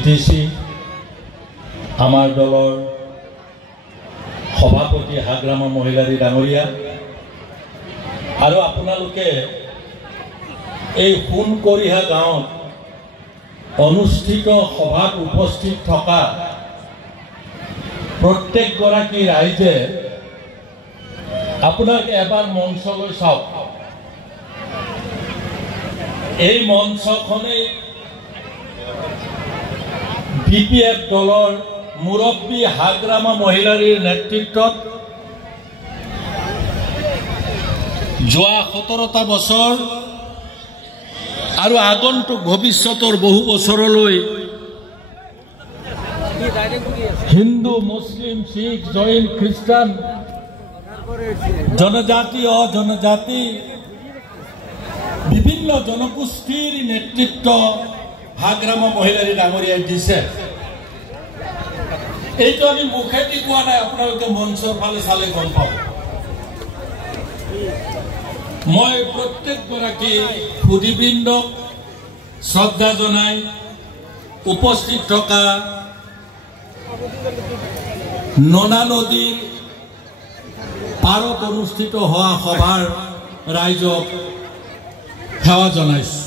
BTC আমাৰ দলৰ সভাপতি হাগ্ৰামা মহিলাৰী ডাঙৰীয়া আৰু আপোনালোকে এই সোণকৰিহা গাঁৱত অনুষ্ঠিত সভাত উপস্থিত থকা প্ৰত্যেকগৰাকী ৰাইজে আপোনালোকে এবাৰ মঞ্চলৈ চাওক। এই মঞ্চখনে বিপিএফ দলৰ মুৰব্বী হাগ্ৰামা মহিলাৰীৰ নেতৃত্বত যোৱা 17টা বছৰ আৰু আগন্তুক ভৱিষ্যতৰ বহু বছৰলৈ হিন্দু মুছলিম শিখ জৈন খ্ৰীষ্টান জনজাতি অজনজাতি বিভিন্ন জনগোষ্ঠীৰ নেতৃত্ব হাগ্ৰামা মহিলাৰী ডাঙৰীয়াই দিছে। এইটো আমি মুখেদি কোৱা নাই, আপোনালোকে মঞ্চৰ ফালে চালে গম পাব। মই প্ৰত্যেকগৰাকী সুধীবৃন্দক শ্ৰদ্ধা জনাই উপস্থিত থকা ননা নদীৰ পাৰত অনুষ্ঠিত হোৱা সভাৰ ৰাইজক সেৱা জনাইছো।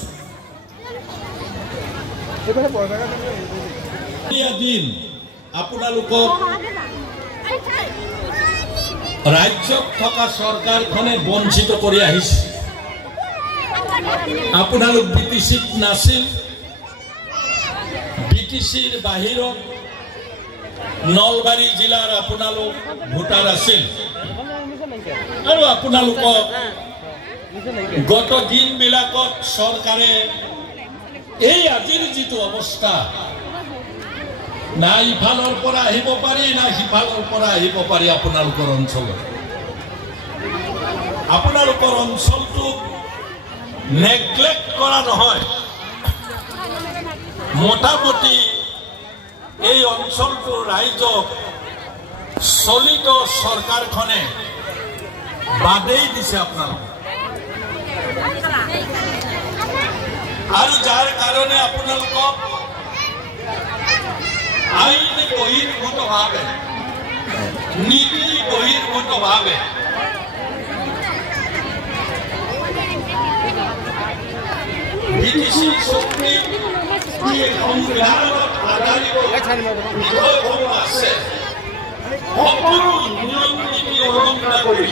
দিন আপোনালোকক ৰাজ্যত থকা চৰকাৰখনে বঞ্চিত কৰি আহিছে। আপোনালোক বিটিচিত নাছিল, বিটিচিৰ বাহিৰত নলবাৰী জিলাৰ আপোনালোক ভোটাৰ আছিল আৰু আপোনালোকক গত দিনবিলাকত চৰকাৰে এই আজিৰ যিটো অৱস্থা, না ইফালৰ পৰা আহিব পাৰি না সিফালৰ পৰা আহিব পাৰি আপোনালোকৰ অঞ্চলত। আপোনালোকৰ অঞ্চলটোক নেগলেক্ট কৰা নহয়, মোটামুটি এই অঞ্চলটোৰ ৰাইজক চলিত চৰকাৰখনে বাদেই দিছে আপোনালোক। আৰু যাৰ কাৰণে আপোনালোকক আইন বহিৰ্ভূতভাৱে নীতি বহিৰ্ভূতভাৱে বিটিচি চুক্তি সংবিধানত আধাৰিত বিষয়সমূহ আছে, সকলো নিয়ম নীতি উলংঘা কৰি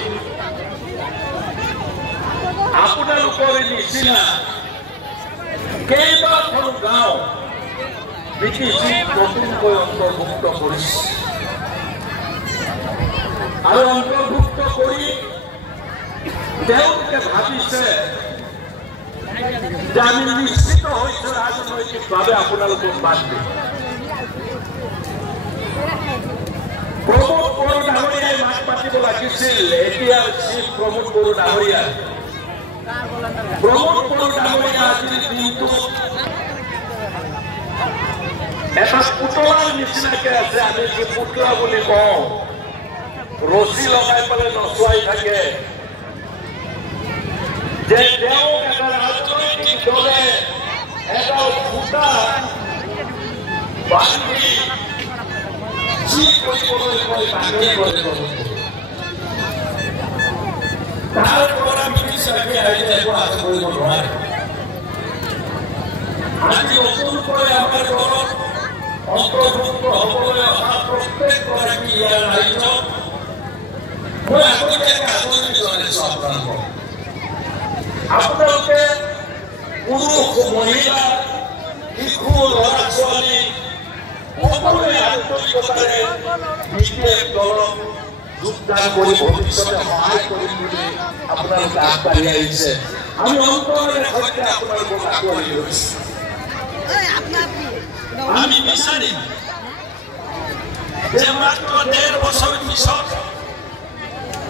আপোনালোকৰ নিচিনা কেইবাখন গাঁও বিটিচিত নতুনকৈ অন্তৰ্ভুক্ত কৰিছে আৰু অন্তৰ্ভুক্ত কৰি তেওঁলোকে ভাবিছে যে আমি নিশ্চিত হৈছো ৰাজনৈতিকভাৱে আপোনালোকক বাদ দিম। প্ৰমোদ বড়ো ডাঙৰীয়াই মাত পাতিব লাগিছিল, এতিয়া চিফ প্ৰমোদ বড়ো ডাঙৰীয়া। প্ৰমোদ বড়ো ডাঙৰীয়া আজিৰ দিনটোত এটা পুতলাৰ নিচিনাকে আছে। আমি যি পুতলা বুলি কওঁ, ৰছী লগাই পেলাই নচুৱাই থাকে, যে তেওঁক এটা ৰাজনৈতিক দলে এডাল সূতা বান্ধি যি কৰিবলৈ কয় তাকেই কৰিব। তাৰ পৰা বিটিচিকে ৰাইজে একো আশা কৰিব নোৱাৰে। আজি নতুনকৈ আমাৰ দলত অন্তৰ্ভুক্ত হ'বলৈ অহা প্ৰত্যেকগৰাকী ইয়াৰ ৰাইজক মই আগতীয়াকৈ আদৰণি জনাইছো। আপোনালোকে পুৰুষ মহিলা শিশু ল'ৰা ছোৱালী সকলোৱে আন্তৰিকতাৰে বিপিএফ দলক যোগদান কৰি ভৱিষ্যতে সহায় কৰিম বুলি আপোনালোকে আগবাঢ়ি আহিছে। আমি অন্তৰেৰে সৈতে আপোনালোকক আগুৱাই লৈছো। আমি বিচাৰিম যে মাত্ৰ 1.5 বছৰ পিছত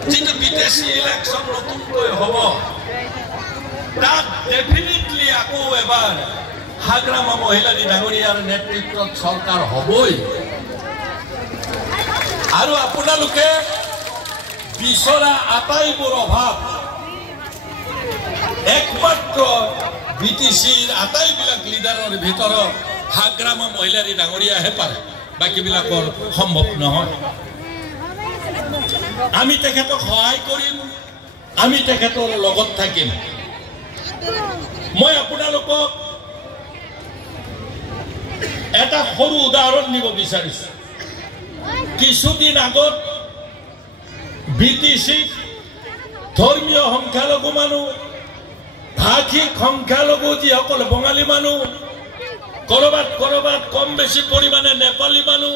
যিটো বিদেশী ইলেকশ্যন নতুনকৈ হ'ব, তাত ডেফিনেটলি আকৌ এবাৰ হাগ্ৰামা মহিলাৰী ডাঙৰীয়াৰ নেতৃত্বত চৰকাৰ হ'বই। আৰু আপোনালোকে বিচৰা আটাইবোৰ অভাৱ একমাত্ৰ বিটিচিৰ আটাইবিলাক লিডাৰৰ ভিতৰত হাগ্ৰামা মহিলাৰী ডাঙৰীয়াহে পাৰে, বাকীবিলাকৰ সম্ভৱ নহয়। আমি তেখেতক সহায় কৰিম, আমি তেখেতৰ লগত থাকিম। মই আপোনালোকক এটা সৰু উদাহৰণ দিব বিচাৰিছো। কিছুদিন আগত BTC ধৰ্মীয় সংখ্যালঘু মানুহ, ভাষিক সংখ্যালঘু যিসকল বঙালী মানুহ, কৰবাত কম বেছি পৰিমাণে নেপালী মানুহ,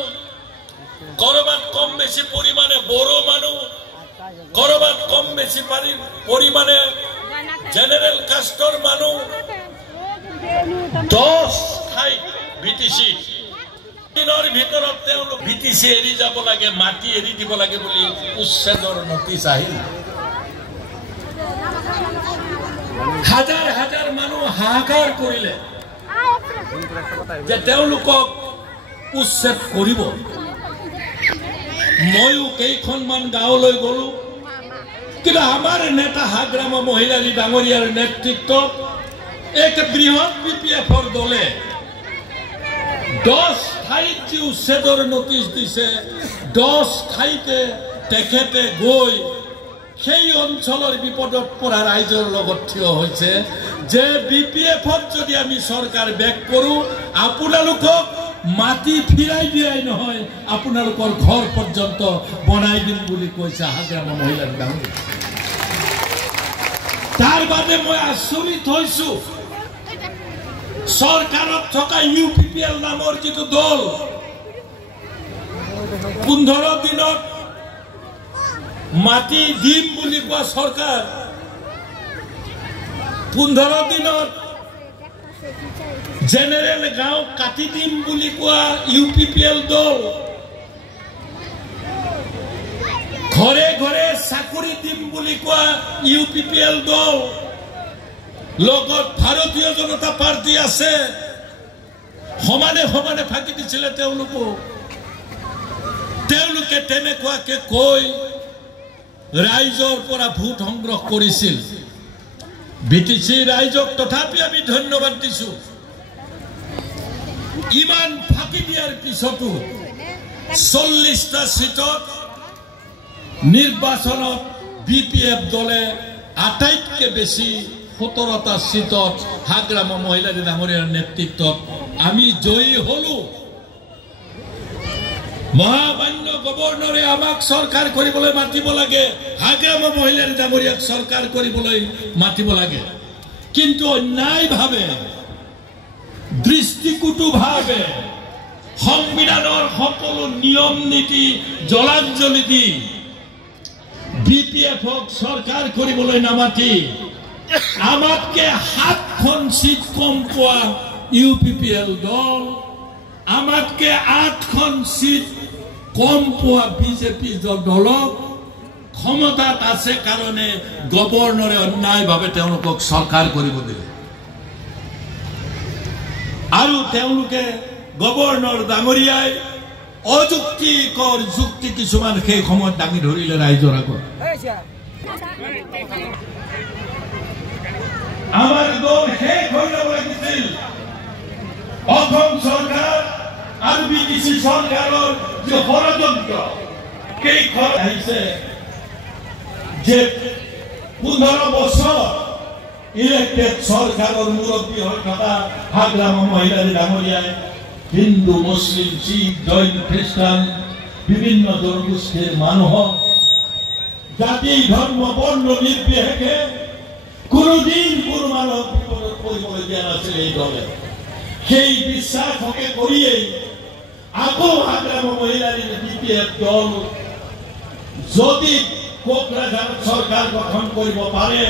কৰবাত কম বেছি পৰিমাণে বড়ো মানুহ, কৰবাত কম বেছি পৰিমাণে জেনেৰেল কাষ্টৰ মানুহ 10 ঠাইত BTC দিনৰ ভিতৰত তেওঁলোক BTC এৰি যাব লাগে, মাটি এৰি দিব লাগে বুলি উচ্ছেদৰ নটিচ আহিল। হাজাৰ হাজাৰ মানুহ হাহাকাৰ কৰিলে যে তেওঁলোকক উচ্ছেদ কৰিব। ময়ো কেইখনমান গাঁৱলৈ গলো, কিন্তু আমাৰ নেতা হাগ্ৰামা মহিলাৰী ডাঙৰীয়াৰ নেতৃত্বত এক বৃহৎ BPFৰ দলে 10 ঠাইত যি উচ্ছেদৰ নটিচ দিছে, 10 ঠাইতে তেখেতে গৈ সেই অঞ্চলৰ বিপদত পৰা ৰাইজৰ লগত থিয় হৈছে যে BPFত যদি আমি চৰকাৰ বেক কৰোঁ, আপোনালোকক মাটি ফিৰাই দিয়াই নহয়, আপোনালোকৰ ঘৰ পৰ্যন্ত বনাই দিম বুলি কৈছে হাগ্ৰামা মহিলাৰ ডাঙৰীয়া। তাৰ বাবে মই আচৰিত হৈছো, চৰকাৰত থকা UPPL নামৰ যিটো দল 15 দিনত মাটি দিম বুলি কোৱা চৰকাৰ, 15 দিনত জেনেৰেল গাঁও কাটি দিম বুলি কোৱা UPPL দল, ঘৰে ঘৰে চাকৰি দিম বুলি কোৱা UPPL দল, লগত ভাৰতীয় জনতা পাৰ্টি আছে, সমানে সমানে ফাঁকি দিছিলে তেওঁলোকে তেনেকুৱাকে কৈ ৰাইজৰ পৰা ভোট সংগ্ৰহ কৰিছিল। BTC ৰাইজক তথাপি আমি ধন্যবাদ দিছো। ইমান ফাঁকি দিয়াৰ পিছতো 40টা সিটত নিৰ্বাচনত BPF দলে আটাইতকৈ বেছি 17টা সিটত হাগ্ৰামা মহিলাৰী ডাঙৰীয়াৰ নেতৃত্বত আমি জয়ী হলো। মহামান্য গভৰ্ণৰে আমাক চৰকাৰ কৰিবলৈ মাতিব লাগে, হাগ্ৰামা মহিলাৰী ডাঙৰীয়াক চৰকাৰ কৰিবলৈ মাতিব লাগে, কিন্তু অন্যায়ভাৱে দৃষ্টিকটুভাৱে সংবিধানৰ সকলো নিয়ম নীতি জলাঞ্জলি দি BPFক চৰকাৰ কৰিবলৈ নামাতি আমাতকে 7খন সিট কম পোৱা UPPL দল, আমাতকে 8খন সিট কম পোৱা BJP দলক ক্ষমতাত আছে কাৰণে গভৰ্ণৰে অন্যায়ভাৱে তেওঁলোকক চৰকাৰ কৰিব দিলে। আৰু তেওঁলোকে গভৰ্ণৰ ডাঙৰীয়াই অযুক্তিকৰ যুক্তি কিছুমান সেই সময়ত দাঙি ধৰিলে ৰাইজৰ আগত। আমাৰ দল শেষ হৈ যাব লাগিছিল। অসম চৰকাৰ আৰু BTC চৰকাৰৰ যে ষড়যন্ত্ৰ কেইখন আহিছে, যে 15 বছৰ ইলেক্টেড চৰকাৰৰ মুৰব্বী হৈ থকা হাগ্ৰামা মহিলাৰী ডাঙৰীয়াই হিন্দু, মুছলিম, শিখ, জৈন, খ্ৰীষ্টান বিভিন্ন জনগোষ্ঠীৰ মানুহক জাতি, ধৰ্ম, বৰ্ণ নিৰ্বিশেষে কোনোদিন কোনো মানুহক বিপদত পৰিবলৈ দিয়া নাছিল এই দলে। সেই বিশ্বাসকে কৰিয়েই আকৌ হাগ্ৰামা মহিলাৰী BPF দল যদি কোকৰাঝাৰত চৰকাৰ গঠন কৰিব পাৰে,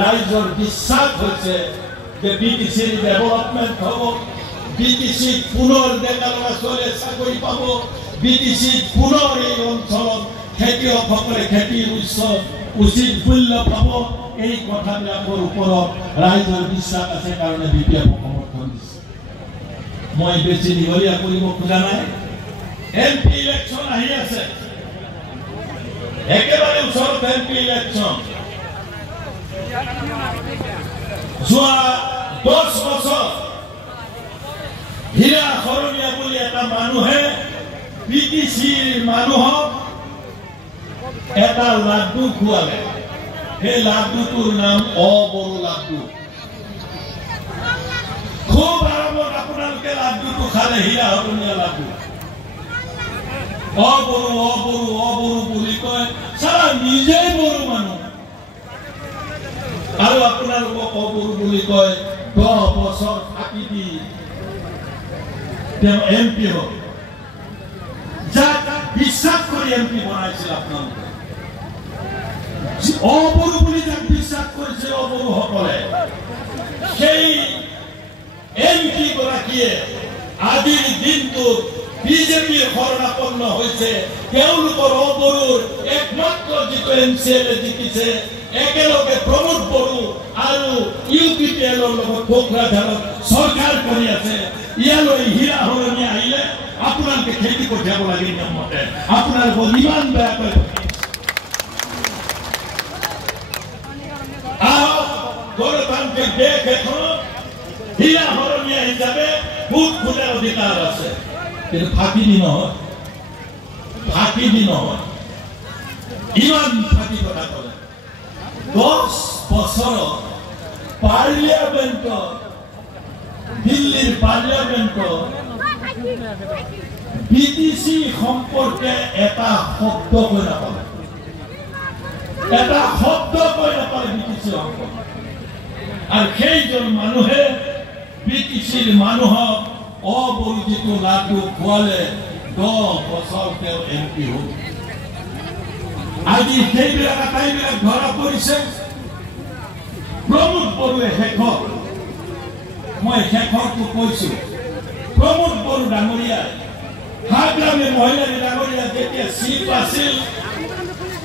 ৰাইজৰ বিশ্বাস হৈছে যে BTCৰ ডেভেলপমেণ্ট হ'ব, BTC পুনৰ ডেকা ল'ৰা ছোৱালীয়ে চাকৰি পাব, BTC পুনৰ এই অঞ্চলত খেতিয়কসকলে খেতিৰ উচিত মূল্য পাব। এই কথাবিলাকৰ ওপৰত ৰাইজৰ বিশ্বাস আছে কাৰণে BPF সমৰ্থন দিছে। মই বেছি দীঘলীয়া কৰিব খোজা নাই। MP ইলেকশ্যন আহি আছে, একেবাৰে ওচৰত MP ইলেকশ্যন। যোৱা 10 বছৰ হীৰা শৰণীয়া বুলি এটা মানুহে বিটিচিৰ মানুহক এটা লাড্ডু খুৱালে সেই লাড্ডুটোৰ নাম অবৰু লাড্ডু খুব আৰামত আপোনালোকে লাড্ডুটো খালে হীৰা শৰণীয়া লাড্ডু অবৰু অবৰু অবৰু বুলি কয় সাৰা নিজেই বড় মানুহ আৰু আপোনালোকক অবৰু বুলি কয় 10 বছৰ থাকি দি তেওঁ এমপি হ'ল যাক বিশ্বাস কৰি এমপি বনাইছিল আপোনালোকে অবৰু বুলি যাক বিশ্বাস কৰিছিল অবৰু সকলে সেই এমপি গৰাকীয়ে আজিৰ দিনটো বিজেপিৰ শৰণাপন্ন হৈছে তেওঁলোকৰ অবৰুৰ একমাত্ৰ যিটো এমচিএল জিকিছে একেলগে প্ৰমোদ বড়ো আৰু ইউপিপিএলৰ লগত কোকৰাঝাৰত চৰকাৰ কৰি আছে ইয়ালৈ হীৰা শৰণীয়া আহিলে আপোনালোকে খেতি পঠিয়াব লাগে নিয়মতে আপোনালোকক ইমান বেয়াকৈ গণতান্ত্ৰিক দেশ এখনত হীৰা শৰণীয়া হিচাপে ভোট খোজাৰ অধিকাৰ আছে কিন্তু ফাঁকি দি নহয় ইমান ফাঁকি কথা ক'লে 10 বছৰ পাৰ্লিয়ামেণ্ট দিল্লীৰ পাৰ্লিয়ামেণ্ট বিটিচি সম্পৰ্কে এটা শব্দ কৈ নাপালে বিটিচি সম্পৰ্কে আৰু সেইজন মানুহে বিটিচিৰ মানুহক অবৰু যিটো লাড্ডু খোৱালে 10 বছৰ তেওঁ এমপি হ'ল আজি সেইবিলাক আটাইবিলাক ধৰা পৰিছে প্ৰমোদ বড়োৱে মই শেষৰটো কৈছো প্ৰমোদ বড়ো ডাঙৰীয়া হাগ্ৰামে মহিলাৰী ডাঙৰীয়া যেতিয়া চিফ আছিল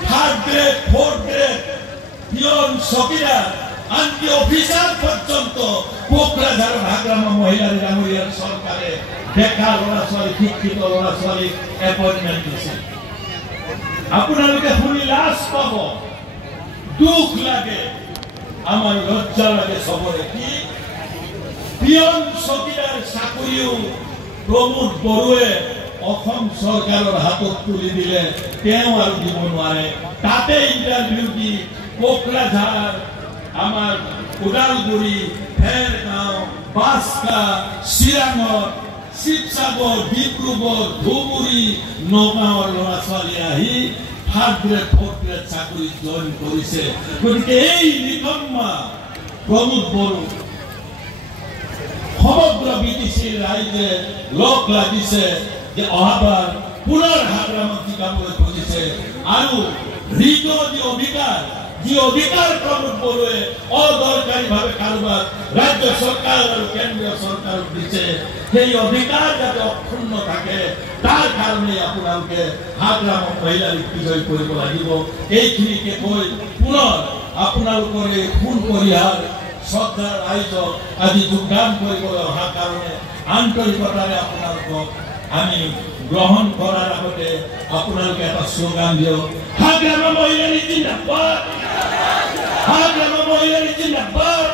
3rd grade 4th grade peon চকীদাৰ আনকি অফিসাৰ পৰ্যন্ত কোকৰাঝাৰ হাগ্ৰামা মহিলাৰ ডাঙৰিয়াৰ সৰকাৰে বেকাৰ ল'ৰা ছোৱালী শিক্ষিত ল'ৰা ছোৱালী এপয়েন্টমেন্ট দিছে আপোনালোকে শুনি লাজ পাব দুখ লাগে আমাৰ লজ্জা লাগে সবৰে কি পিয়ন চকীদাৰ চাকৰিও প্ৰমোদ বড়োৱে অসম চৰকাৰৰ হাতত তুলি দিলে তেওঁ আৰু দিব নোৱাৰে তাতে ইন্টাৰভিউ দি কোকৰাঝাৰ আমাৰ উদালগুৰি ফেৰগাঁও বাস্কা চিৰাঙৰ শিৱসাগৰ ডিব্ৰুগড় ধুবুৰী নগাঁৱৰ ল'ৰা ছোৱালী আহি 3rd গ্ৰেড 4th গ্ৰেড চাকৰি জইন কৰিছে গতিকে এই নিকম্মা প্ৰমোদ বড়ো সমগ্ৰ বিটিচিৰ ৰাইজে লগ লাগিছে যে অহাবাৰ পুনৰ হাগ্ৰামত জিকাবলৈ খুজিছে আৰু ঋত যি অধিকাৰ প্ৰমোদ বড়োৱে অদৰকাৰীভাৱে কাৰোবাক ৰাজ্য চৰকাৰ আৰু কেন্দ্ৰীয় চৰকাৰক দিছে সেই অধিকাৰ যাতে অক্ষুণ্ণ থাকে তাৰ কাৰণে আপোনালোকে হাগ্ৰামত মহিলাৰীক বিজয় কৰিব লাগিব এইখিনিকে কৈ পুনৰ আপোনালোকৰ এই সোণ পৰিহাৰ শ্ৰদ্ধাৰ ৰাইজক আজি যোগদান কৰিবলৈ অহাৰ কাৰণে আন্তৰিকতাৰে আপোনালোকক আমি গ্ৰহণ কৰাৰ আগতে আপোনালোকে এটা শ্লোগান দিয়ক হাগ্ৰামা মহিলাৰী জিন্দাবাদ হাগ্ৰামা মহিলাৰী জিন্দাবাদ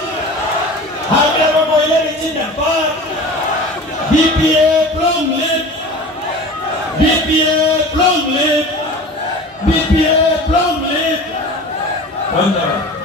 হাগ্ৰামা মহিলাৰী জিন্দাবাদ BPA long live BPA long live BPA long live ধন্যবাদ।